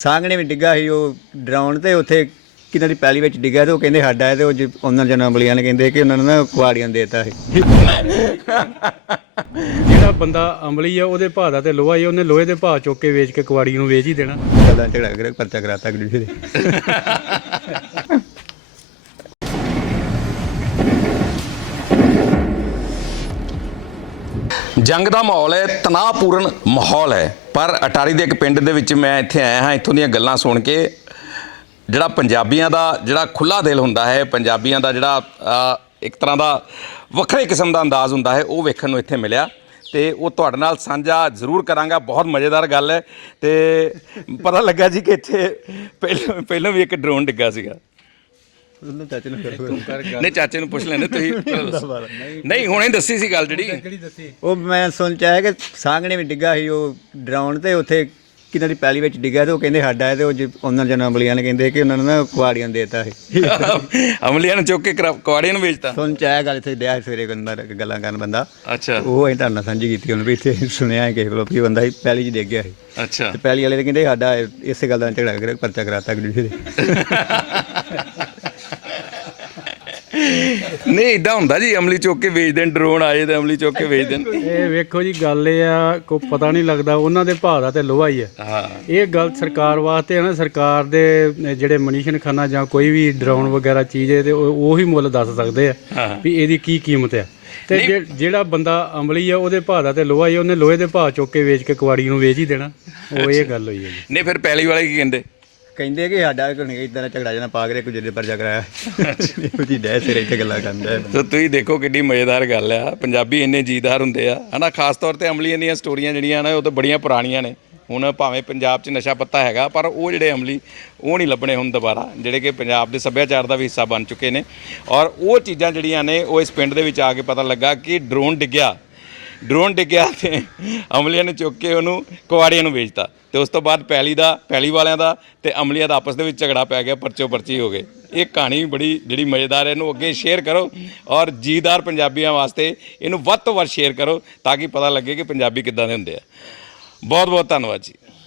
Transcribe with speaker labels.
Speaker 1: ਸਾਹਮਣੇ ਵੀ ਡਿੱਗਾ ਸੀ ਉਹ ਡਰਾਉਣ ਤੇ ਉੱਥੇ ਕਿਨਾਂ ਦੀ ਪੈਲੀ ਵਿੱਚ ਡਿੱਗਾ ਤੇ ਉਹ ਕਹਿੰਦੇ ਸਾਡਾ ਹੈ ਤੇ ਉਹ ਜੀ- ਉਹਨਾਂ ਜਨਾਂ ਬਲੀਆਂ ਨੇ ਕਹਿੰਦੇ ਕਿ ਉਹਨਾਂ ਨੂੰ ਨਾ ਕੁਆੜੀਆਂ ਦੇਤਾ ਸੀ।
Speaker 2: ਜਿਹੜਾ ਬੰਦਾ ਅਮਲੀ ਆ ਉਹਦੇ ਭਾਅ ਦਾ ਤੇ ਲੋਹਾ ਹੀ ਆ, ਉਹਨੇ ਲੋਹੇ ਦੇ ਭਾਅ ਚੁੱਕ ਕੇ ਵੇਚ ਕੇ ਕੁਆੜੀ ਨੂੰ ਵੇਚ ਹੀ ਦੇਣਾ।
Speaker 1: ਗੱਲਾਂ ਝਗੜਾ ਕਰ ਪਰਚਾ ਕਰਾਤਾ ਗੁਰੂ ਜੀ ਦੇ।
Speaker 3: ਜੰਗ ਦਾ ਮਾਹੌਲ ਹੈ, ਤਣਾਅਪੂਰਨ ਮਾਹੌਲ ਹੈ। ਪਰ ਅਟਾਰੀ ਦੇ ਇੱਕ ਪਿੰਡ ਦੇ ਵਿੱਚ ਮੈਂ ਇੱਥੇ ਆਇਆ ਹਾਂ, ਇੱਥੋਂ ਦੀਆਂ ਗੱਲਾਂ ਸੁਣ ਕੇ ਜਿਹੜਾ ਪੰਜਾਬੀਆਂ ਦਾ ਜਿਹੜਾ ਖੁੱਲਾ ਦਿਲ ਹੁੰਦਾ ਹੈ, ਪੰਜਾਬੀਆਂ ਦਾ ਜਿਹੜਾ ਇੱਕ ਤਰ੍ਹਾਂ ਦਾ ਵੱਖਰੇ ਕਿਸਮ ਦਾ ਅੰਦਾਜ਼ ਹੁੰਦਾ ਹੈ, ਉਹ ਵੇਖਣ ਨੂੰ ਇੱਥੇ ਮਿਲਿਆ। ਤੇ ਉਹ ਤੁਹਾਡੇ ਨਾਲ ਸਾਂਝਾ ਜ਼ਰੂਰ ਕਰਾਂਗਾ, ਬਹੁਤ ਮਜ਼ੇਦਾਰ ਗੱਲ ਹੈ। ਤੇ ਪਤਾ ਲੱਗਾ ਜੀ ਕਿ ਇੱਥੇ ਪਹਿਲਾਂ ਪਹਿਲਾਂ ਵੀ ਇੱਕ ਡਰੋਨ ਡਿੱਗਾ ਸੀਗਾ।
Speaker 1: ਉਹਨੂੰ ਚਾਚੇ ਨੂੰ ਕਰੋ
Speaker 3: ਨਹੀਂ ਚਾਚੇ ਨੂੰ ਪੁੱਛ ਲੈਣੇ ਤੁਸੀਂ ਪਹਿਲਾਂ ਦੱਸੋ। ਨਹੀਂ ਹੁਣੇ ਦੱਸੀ ਸੀ ਗੱਲ ਜਿਹੜੀ।
Speaker 1: ਉਹ ਮੈਂ ਸੁਣ ਚ ਆਇਆ ਕਿ ਸਾਹਮਣੇ ਵੀ ਡਿੱਗਾ ਸੀ ਉਹ ਡਰਾਉਣ ਤੇ ਉੱਥੇ ਕਿਨਾਂ ਦੀ ਪੈਲੀ ਵਿੱਚ ਡਿੱਗਾ ਤੇ ਉਹ ਕਹਿੰਦੇ ਸਾਡਾ ਹੈ ਤੇ ਉਹ ਜੀ- ਉਹਨਾਂ ਜਨਾਂ ਬਲੀਆਂ ਨੇ ਕਹਿੰਦੇ ਕਿ ਉਹਨਾਂ ਨੂੰ ਨਾ ਕੁਆੜੀਆਂ ਦੇਤਾ ਸੀ।
Speaker 3: ਅਮਲੀਆਂ ਨੇ ਚੁੱਕ ਕੇ ਕਰਾ- ਕੁਆੜੀਆਂ ਨੂੰ ਵੇਚਤਾ?
Speaker 1: ਸੁਣ ਚ ਆਇਆ ਗੱਲ ਇੱਥੇ ਡਿਆ ਸੀ ਸਵੇਰੇ ਬੰਦਾ ਗੱਲਾਂ ਕਰਨ ਬੰਦਾ।
Speaker 3: ਅੱਛਾ।
Speaker 1: ਉਹ ਅਸੀਂ ਤੁਹਾਡੇ ਨਾਲ ਸਾਂਝੀ ਕੀਤੀ ਉਹਨੂੰ ਵੀ ਇੱਥੇ ਸੁਣਿਆ ਹੈ ਕਿਸੇ ਕੋਲੋਂ ਵੀ ਬੰਦਾ ਸੀ ਪੈਲੀ 'ਚ ਡਿੱਗ ਗਿਆ ਸੀ।
Speaker 3: ਅੱਛਾ।
Speaker 1: ਤੇ ਪੈਲੀ ਵਾਲੇ ਨੇ ਕਹਿੰਦੇ ਸਾਡਾ ਇਸੇ ਗੱਲ ਦਾ ਝਗੜਾ ਕਰ ਪਰਚਾ ਕਰਾਤਾ ਗੁਰੂ ਜੀ ਦੇ
Speaker 3: ਨਹੀਂ ਇਦਾਂ ਹੁੰਦਾ ਜੀ ਅਮਲੀ ਚੁੱਕ ਕੇ ਵੇਚ ਦੇਣ ਡਰੋਨ ਆਏ ਤੇ ਅਮਲੀ ਚੁੱਕ ਕੇ ਵੇਚ ਦੇਣ
Speaker 2: ਇਹ ਵੇਖੋ ਜੀ ਗੱਲ ਇਹ ਆ ਕੋ ਪਤਾ ਨਹੀਂ ਲੱਗਦਾ ਉਹਨਾਂ ਦੇ ਭਾਅ ਦਾ ਤੇ ਲੋਹਾ ਹੀ ਆ।
Speaker 3: ਹਾਂ।
Speaker 2: ਇਹ ਗੱਲ ਸਰਕਾਰ ਵਾਸਤੇ ਹੈ ਨਾ ਸਰਕਾਰ ਦੇ ਜਿਹੜੇ ਮਨੀਸ਼ਨ ਖਾਨਾ ਜਾਂ ਕੋਈ ਵੀ ਡਰਾਉਣ ਵਗੈਰਾ ਚੀਜ਼ ਹੈ ਤੇ ਉਹ ਮੁੱਲ ਦੱਸ ਸਕਦੇ ਆ। ਵੀ ਇਹਦੀ ਕੀ ਕੀਮਤ ਆ। ਤੇ ਜਿਹੜਾ ਬੰਦਾ ਅਮਲੀ ਆ ਉਹਦੇ ਭਾਅ ਦਾ ਤੇ ਲੋਹਾ ਹੀ ਉਹਨੇ ਲੋਹੇ ਦੇ ਭਾਅ ਚੁੱਕ ਕੇ ਵੇਚ ਕੇ ਕੁਆੜੀ ਨੂੰ ਵੇਚ ਹੀ ਦੇਣਾ। ਉਹ ਇਹ ਗੱਲ ਹੋਈ ਹੈ
Speaker 3: ਨਹੀਂ ਫਿਰ ਪਹਿਲੀ ਵਾਲੇ ਕੀ ਕਹਿੰਦੇ?
Speaker 1: ਕਹਿੰਦੇ ਕਿ ਸਾਡਾ ਕੋਈ ਨਹੀਂ ਇਦਾਂ ਦਾ ਝਗੜਾ ਜਨਾ ਪਾ ਕੇ ਕੁਝ ਦੇ ਪਰਚਾ ਕਰਾਇਆ ਇਹੋ ਜੀ ਡੈ ਸਿਰੇ ਇੱਥੇ ਗੱਲਾਂ ਕਰਦਾ
Speaker 3: ਸੋ ਤੁਸੀਂ ਦੇਖੋ ਕਿੰਨੀ ਮਜ਼ੇਦਾਰ ਗੱਲ ਆ। ਪੰਜਾਬੀ ਇੰਨੇ ਜੀਦਾਰ ਹੁੰਦੇ ਆ। ਹਨਾ ਖਾਸ ਤੌਰ ਤੇ ਅਮਲੀਆਂ ਦੀਆਂ ਸਟੋਰੀਆਂ ਜਿਹੜੀਆਂ ਨੇ ਉਹ ਤਾਂ ਬੜੀਆਂ ਪੁਰਾਣੀਆਂ ਨੇ। ਹੁਣ ਭਾਵੇਂ ਪੰਜਾਬ 'ਚ ਨਸ਼ਾ ਪੱਤਾ ਹੈਗਾ ਪਰ ਉਹ ਜਿਹੜੇ ਅਮਲੀ ਉਹ ਨਹੀਂ ਲੱਭਣੇ ਹੁਣ ਦੁਬਾਰਾ ਜਿਹੜੇ ਕਿ ਪੰਜਾਬ ਦੇ ਸੱਭਿਆਚਾਰ ਦਾ ਵੀ ਹਿੱਸਾ ਬਣ ਚੁੱਕੇ ਨੇ। ਔਰ ਉਹ ਚੀਜ਼ਾਂ ਜਿਹੜੀਆਂ ਨੇ ਉਹ ਇਸ ਪਿੰਡ ਦੇ ਵਿੱਚ ਆ ਕੇ ਪਤਾ ਲੱਗਾ ਕਿ ਡਰੋਨ ਡਿੱਗਿਆ। ਡਰੋਨ ਡਿੱਗਿਆ ਤੇ ਅਮਲੀਆਂ ਨੇ ਚੁੱਕ ਕੇ ਉਹਨੂੰ ਕੁਆੜੀਆਂ ਨੂੰ ਵੇਚਤਾ। ਤੇ ਉਸ ਤੋਂ ਬਾਅਦ ਪੈਲੀ ਦਾ, ਪੈਲੀ ਵਾਲਿਆਂ ਦਾ ਤੇ ਅਮਲੀਆਂ ਦਾ ਆਪਸ ਦੇ ਵਿੱਚ ਝਗੜਾ ਪੈ ਗਿਆ ਪਰਚੋ ਪਰਚੀ ਹੋ ਗਏ। ਇਹ ਕਹਾਣੀ ਬੜੀ, ਜਿਹੜੀ ਮਜ਼ੇਦਾਰ ਹੈ, ਇਹਨੂੰ ਅੱਗੇ ਸ਼ੇਅਰ ਕਰੋ ਔਰ ਜੀਦਾਰ ਪੰਜਾਬੀਆਂ ਵਾਸਤੇ ਇਹਨੂੰ ਵੱਧ ਤੋਂ ਵੱਧ ਸ਼ੇਅਰ ਕਰੋ ਤਾਂ ਕਿ ਪਤਾ ਲੱਗੇ ਕਿ ਪੰਜਾਬੀ ਕਿੱਦਾਂ ਦੇ ਹੁੰਦੇ ਆ। ਬਹੁਤ ਬਹੁਤ ਧੰਨਵਾਦ ਜੀ।